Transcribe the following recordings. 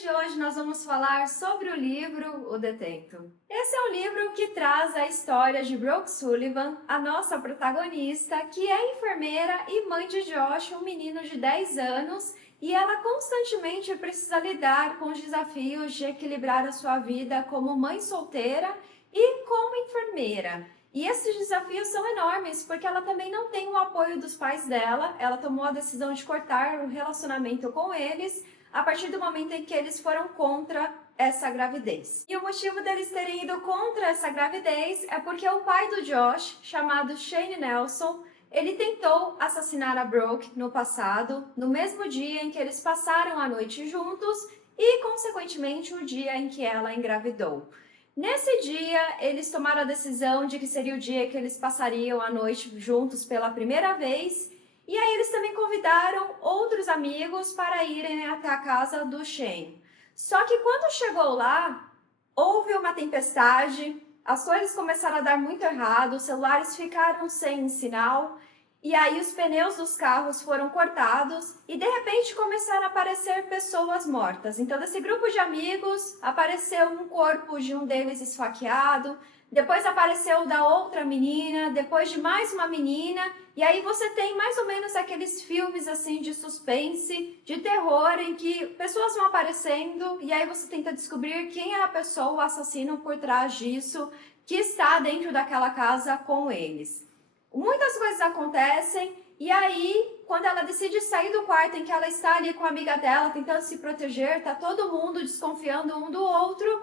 de hoje nós vamos falar sobre o livro O Detento. Esse é um livro que traz a história de Brooke Sullivan, a nossa protagonista, que é enfermeira e mãe de Josh, um menino de 10 anos, e ela constantemente precisa lidar com os desafios de equilibrar a sua vida como mãe solteira e como enfermeira. E esses desafios são enormes, porque ela também não tem o apoio dos pais dela. Ela tomou a decisão de cortar o relacionamento com eles a partir do momento em que eles foram contra essa gravidez. E o motivo deles terem ido contra essa gravidez é porque o pai do Josh, chamado Shane Nelson, ele tentou assassinar a Brooke no passado, no mesmo dia em que eles passaram a noite juntos e, consequentemente, o dia em que ela engravidou. Nesse dia, eles tomaram a decisão de que seria o dia que eles passariam a noite juntos pela primeira vez, e aí eles também convidaram outros amigos para irem até a casa do Shane. Só que quando chegou lá, houve uma tempestade, as coisas começaram a dar muito errado, os celulares ficaram sem sinal, e aí os pneus dos carros foram cortados e de repente começaram a aparecer pessoas mortas. Então desse grupo de amigos apareceu um corpo de um deles esfaqueado, depois apareceu o da outra menina, depois de mais uma menina, e aí você tem mais ou menos aqueles filmes assim de suspense, de terror, em que pessoas vão aparecendo e aí você tenta descobrir quem é a pessoa, o assassino por trás disso, que está dentro daquela casa com eles. Muitas coisas acontecem e aí, quando ela decide sair do quarto em que ela está ali com a amiga dela, tentando se proteger, tá todo mundo desconfiando um do outro.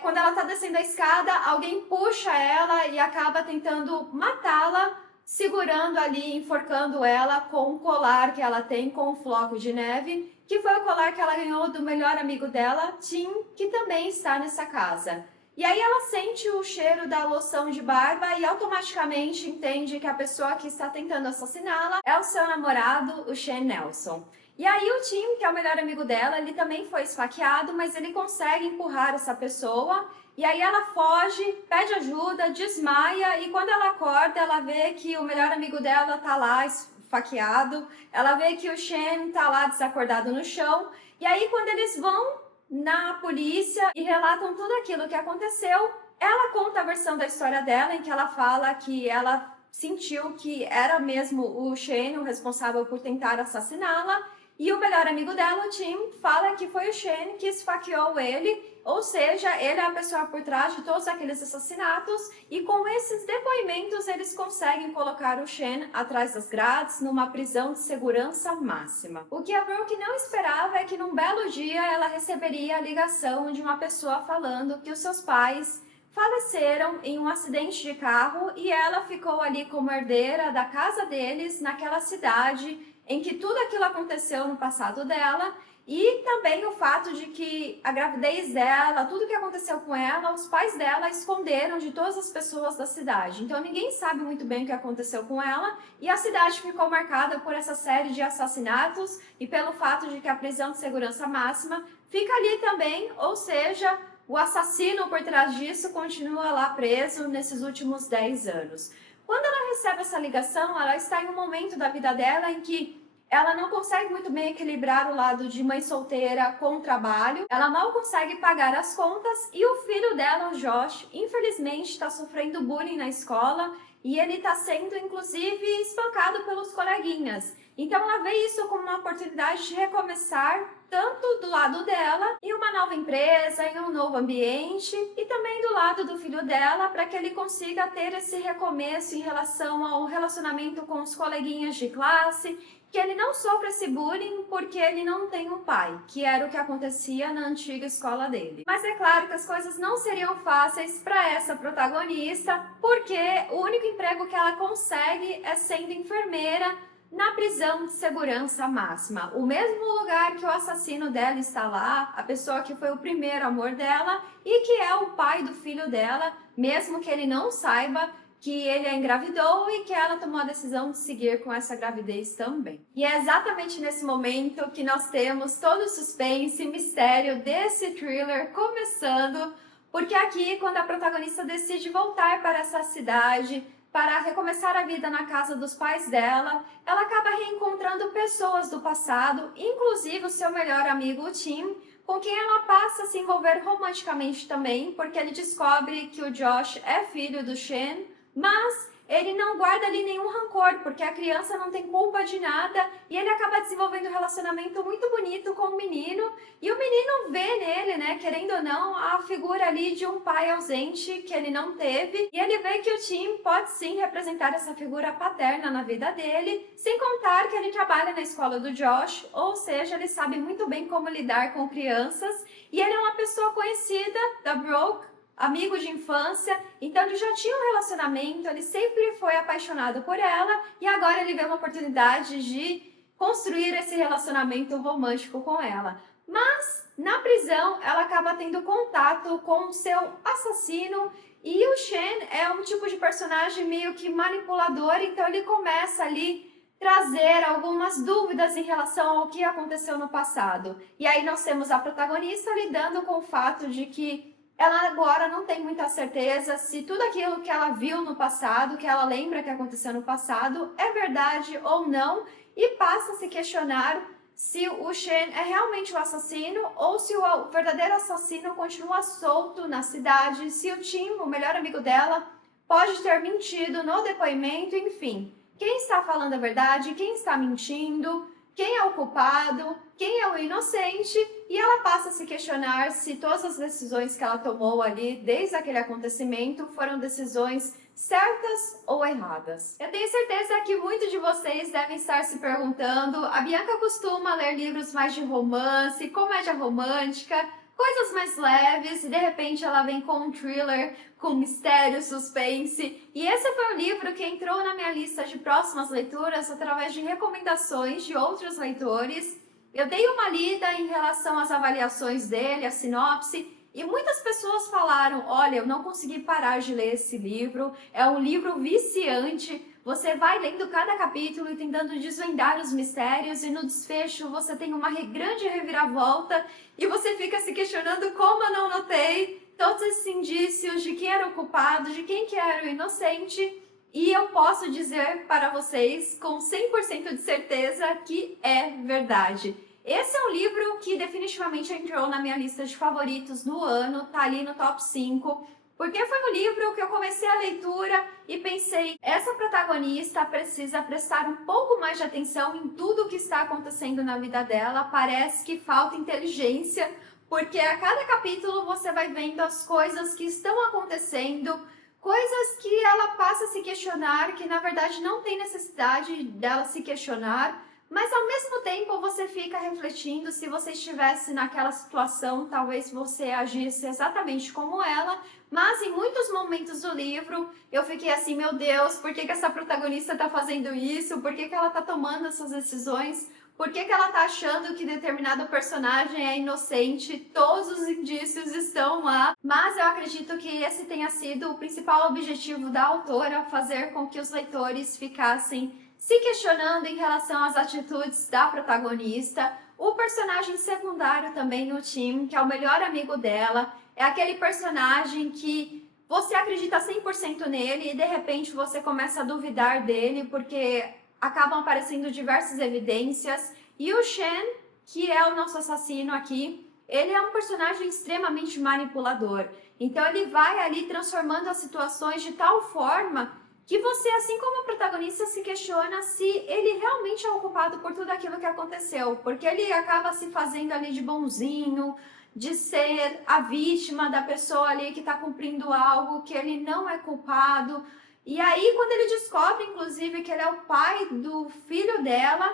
Quando ela está descendo a escada, alguém puxa ela e acaba tentando matá-la, segurando ali, enforcando ela com um colar que ela tem com um floco de neve, que foi o colar que ela ganhou do melhor amigo dela, Tim, que também está nessa casa. E aí ela sente o cheiro da loção de barba e automaticamente entende que a pessoa que está tentando assassiná-la é o seu namorado, o Shane Nelson. E aí o Tim, que é o melhor amigo dela, ele também foi esfaqueado, mas ele consegue empurrar essa pessoa. E aí ela foge, pede ajuda, desmaia e quando ela acorda, ela vê que o melhor amigo dela tá lá esfaqueado. Ela vê que o Shane tá lá desacordado no chão. E aí quando eles vão na polícia e relatam tudo aquilo que aconteceu, ela conta a versão da história dela, em que ela fala que ela sentiu que era mesmo o Shane o responsável por tentar assassiná-la, e o melhor amigo dela, o Tim, fala que foi o Shane que esfaqueou ele, ou seja, ele é a pessoa por trás de todos aqueles assassinatos, e com esses depoimentos eles conseguem colocar o Shane atrás das grades numa prisão de segurança máxima. O que a Brooke não esperava é que num belo dia ela receberia a ligação de uma pessoa falando que os seus pais faleceram em um acidente de carro e ela ficou ali como herdeira da casa deles naquela cidade em que tudo aquilo aconteceu no passado dela, e também o fato de que a gravidez dela, tudo que aconteceu com ela, os pais dela esconderam de todas as pessoas da cidade. Então ninguém sabe muito bem o que aconteceu com ela, e a cidade ficou marcada por essa série de assassinatos e pelo fato de que a prisão de segurança máxima fica ali também, ou seja, o assassino por trás disso continua lá preso nesses últimos 10 anos. Quando ela recebe essa ligação, ela está em um momento da vida dela em que ela não consegue muito bem equilibrar o lado de mãe solteira com o trabalho, ela mal consegue pagar as contas e o filho dela, o Josh, infelizmente está sofrendo bullying na escola e ele está sendo inclusive espancado pelos coleguinhas. Então ela vê isso como uma oportunidade de recomeçar tanto do lado dela, em uma nova empresa, em um novo ambiente, e também do lado do filho dela, para que ele consiga ter esse recomeço em relação ao relacionamento com os coleguinhas de classe, que ele não sofra esse bullying porque ele não tem um pai, que era o que acontecia na antiga escola dele. Mas é claro que as coisas não seriam fáceis para essa protagonista, porque o único emprego que ela consegue é sendo enfermeira na prisão de segurança máxima, o mesmo lugar que o assassino dela está lá, a pessoa que foi o primeiro amor dela e que é o pai do filho dela, mesmo que ele não saiba que ele a engravidou e que ela tomou a decisão de seguir com essa gravidez também. E é exatamente nesse momento que nós temos todo o suspense e mistério desse thriller começando, porque aqui, quando a protagonista decide voltar para essa cidade, para recomeçar a vida na casa dos pais dela, ela acaba reencontrando pessoas do passado, inclusive o seu melhor amigo, o Tim, com quem ela passa a se envolver romanticamente também, porque ele descobre que o Josh é filho do Shane, mas ele não guarda ali nenhum rancor, porque a criança não tem culpa de nada, e ele acaba desenvolvendo um relacionamento muito bonito com o menino, e o menino vê nele, né, querendo ou não, a figura ali de um pai ausente que ele não teve, e ele vê que o Tim pode sim representar essa figura paterna na vida dele, sem contar que ele trabalha na escola do Josh, ou seja, ele sabe muito bem como lidar com crianças, e ele é uma pessoa conhecida da Brooke, amigo de infância, então ele já tinha um relacionamento, ele sempre foi apaixonado por ela e agora ele vê uma oportunidade de construir esse relacionamento romântico com ela. Mas na prisão ela acaba tendo contato com o seu assassino e o Shane é um tipo de personagem meio que manipulador, então ele começa ali trazer algumas dúvidas em relação ao que aconteceu no passado. E aí nós temos a protagonista lidando com o fato de que ela agora não tem muita certeza se tudo aquilo que ela viu no passado, que ela lembra que aconteceu no passado, é verdade ou não, e passa a se questionar se o Shane é realmente o assassino ou se o verdadeiro assassino continua solto na cidade, se o Tim, o melhor amigo dela, pode ter mentido no depoimento, enfim. Quem está falando a verdade, quem está mentindo, quem é o culpado, quem é o inocente, e ela passa a se questionar se todas as decisões que ela tomou ali, desde aquele acontecimento, foram decisões certas ou erradas. Eu tenho certeza que muitos de vocês devem estar se perguntando, a Bianca costuma ler livros mais de romance, comédia romântica, coisas mais leves, e de repente ela vem com um thriller, com mistério, suspense. E esse foi um livro que entrou na minha lista de próximas leituras através de recomendações de outros leitores. Eu dei uma lida em relação às avaliações dele, a sinopse, e muitas pessoas falaram, olha, eu não consegui parar de ler esse livro, é um livro viciante, você vai lendo cada capítulo e tentando desvendar os mistérios e no desfecho você tem uma grande reviravolta e você fica se questionando como eu não notei todos esses indícios de quem era o culpado, de quem que era o inocente. E eu posso dizer para vocês com 100% de certeza que é verdade. Esse é um livro que definitivamente entrou na minha lista de favoritos do ano, tá ali no top 5, porque foi um livro que eu comecei a leitura e pensei, essa protagonista precisa prestar um pouco mais de atenção em tudo o que está acontecendo na vida dela, parece que falta inteligência, porque a cada capítulo você vai vendo as coisas que estão acontecendo, coisas que ela passa a se questionar, que na verdade não tem necessidade dela se questionar, mas ao mesmo tempo você fica refletindo, se você estivesse naquela situação, talvez você agisse exatamente como ela, mas em muitos momentos do livro eu fiquei assim, meu Deus, por que essa protagonista está fazendo isso? Por que ela está tomando essas decisões? Por que ela está achando que determinado personagem é inocente? Todos os indícios estão lá, mas eu acredito que esse tenha sido o principal objetivo da autora, fazer com que os leitores ficassem se questionando em relação às atitudes da protagonista. O personagem secundário também, o Tim, que é o melhor amigo dela, é aquele personagem que você acredita 100% nele e de repente você começa a duvidar dele porque acabam aparecendo diversas evidências. E o Shane, que é o nosso assassino aqui, ele é um personagem extremamente manipulador. Então ele vai ali transformando as situações de tal forma que você, assim como a protagonista, se questiona se ele realmente é o culpado por tudo aquilo que aconteceu, porque ele acaba se fazendo ali de bonzinho, de ser a vítima da pessoa ali que está cumprindo algo que ele não é culpado. E aí, quando ele descobre, inclusive, que ele é o pai do filho dela,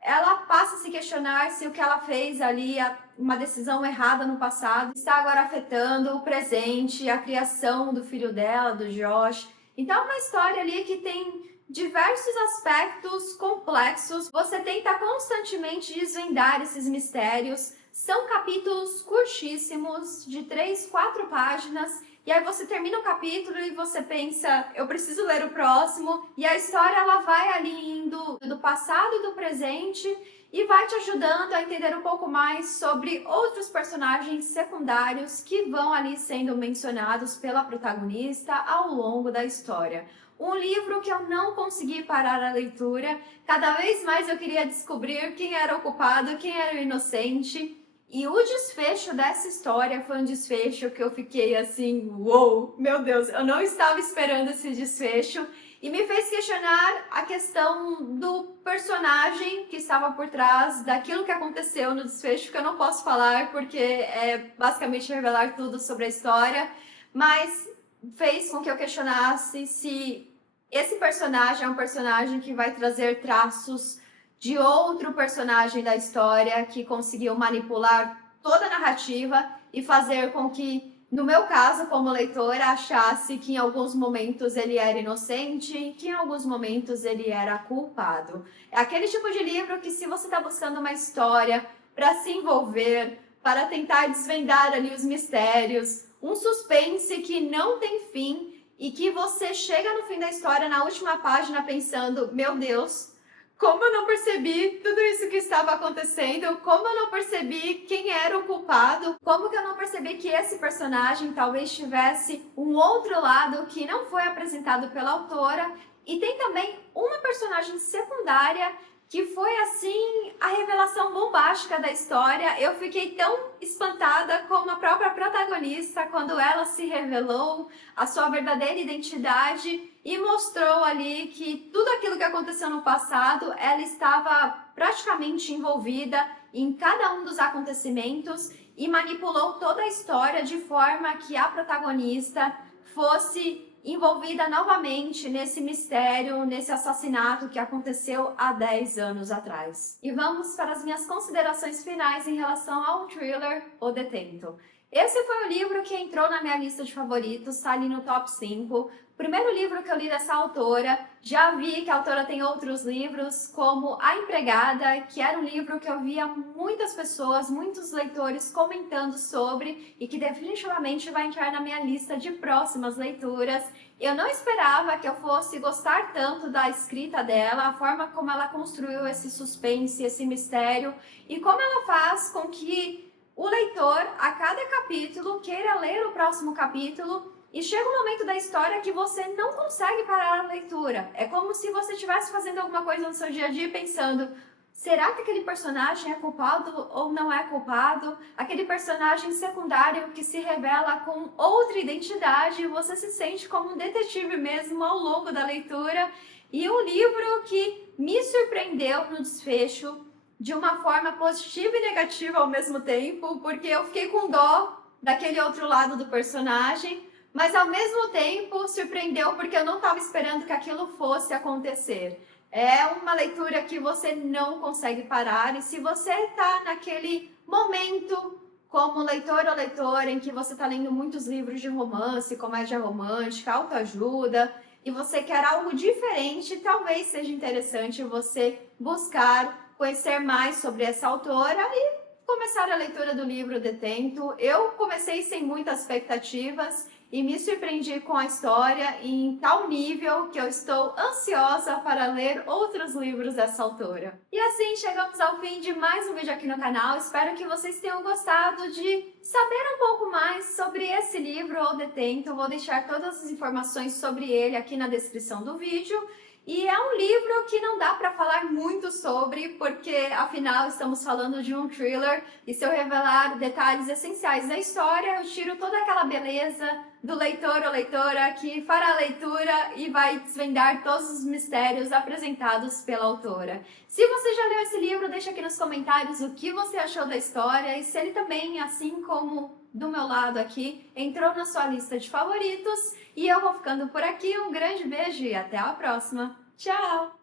ela passa a se questionar se o que ela fez ali, uma decisão errada no passado, está agora afetando o presente, a criação do filho dela, do Josh. Então é uma história ali que tem diversos aspectos complexos. Você tenta constantemente desvendar esses mistérios. São capítulos curtíssimos, de 3, 4 páginas. E aí você termina o capítulo e você pensa, eu preciso ler o próximo. E a história ela vai ali indo do passado e do presente e vai te ajudando a entender um pouco mais sobre outros personagens secundários que vão ali sendo mencionados pela protagonista ao longo da história. Um livro que eu não consegui parar a leitura, cada vez mais eu queria descobrir quem era o culpado, quem era o inocente. E o desfecho dessa história foi um desfecho que eu fiquei assim, uou, meu Deus, eu não estava esperando esse desfecho e me fez questionar a questão do personagem que estava por trás daquilo que aconteceu no desfecho, que eu não posso falar porque é basicamente revelar tudo sobre a história, mas fez com que eu questionasse se esse personagem é um personagem que vai trazer traços de outro personagem da história que conseguiu manipular toda a narrativa e fazer com que, no meu caso, como leitora, achasse que em alguns momentos ele era inocente e que em alguns momentos ele era culpado. É aquele tipo de livro que, se você está buscando uma história para se envolver, para tentar desvendar ali os mistérios, um suspense que não tem fim e que você chega no fim da história, na última página, pensando, meu Deus, como eu não percebi tudo isso que estava acontecendo, como eu não percebi quem era o culpado, como que eu não percebi que esse personagem talvez tivesse um outro lado que não foi apresentado pela autora, e tem também uma personagem secundária que foi assim a revelação bombástica da história. Eu fiquei tão espantada como a própria protagonista quando ela se revelou a sua verdadeira identidade e mostrou ali que tudo aquilo que aconteceu no passado, ela estava praticamente envolvida em cada um dos acontecimentos e manipulou toda a história de forma que a protagonista fosse envolvida novamente nesse mistério, nesse assassinato que aconteceu há 10 anos atrás. E vamos para as minhas considerações finais em relação ao thriller O Detento. Esse foi o livro que entrou na minha lista de favoritos, está ali no top 5. Primeiro livro que eu li dessa autora. Já vi que a autora tem outros livros, como A Empregada, que era um livro que eu via muitas pessoas, muitos leitores comentando sobre e que definitivamente vai entrar na minha lista de próximas leituras. Eu não esperava que eu fosse gostar tanto da escrita dela, a forma como ela construiu esse suspense, esse mistério e como ela faz com que o leitor, a cada capítulo, queira ler o próximo capítulo. E chega um momento da história que você não consegue parar a leitura. É como se você estivesse fazendo alguma coisa no seu dia a dia pensando, será que aquele personagem é culpado ou não é culpado? Aquele personagem secundário que se revela com outra identidade, você se sente como um detetive mesmo ao longo da leitura. E um livro que me surpreendeu no desfecho de uma forma positiva e negativa ao mesmo tempo, porque eu fiquei com dó daquele outro lado do personagem, mas ao mesmo tempo surpreendeu porque eu não estava esperando que aquilo fosse acontecer. É uma leitura que você não consegue parar, e se você está naquele momento como leitor ou leitora em que você está lendo muitos livros de romance, comédia romântica, autoajuda, e você quer algo diferente, talvez seja interessante você buscar conhecer mais sobre essa autora e começar a leitura do livro Detento. Eu comecei sem muitas expectativas e me surpreendi com a história em tal nível que eu estou ansiosa para ler outros livros dessa autora. E assim chegamos ao fim de mais um vídeo aqui no canal. Espero que vocês tenham gostado de saber um pouco mais sobre esse livro, O Detento. Vou deixar todas as informações sobre ele aqui na descrição do vídeo. E é um livro que não dá para falar muito sobre, porque afinal estamos falando de um thriller, e se eu revelar detalhes essenciais da história, eu tiro toda aquela beleza do leitor ou leitora que fará a leitura e vai desvendar todos os mistérios apresentados pela autora. Se você já leu esse livro, deixa aqui nos comentários o que você achou da história e se ele também, assim como do meu lado aqui, entrou na sua lista de favoritos. E eu vou ficando por aqui. Um grande beijo e até a próxima. Tchau!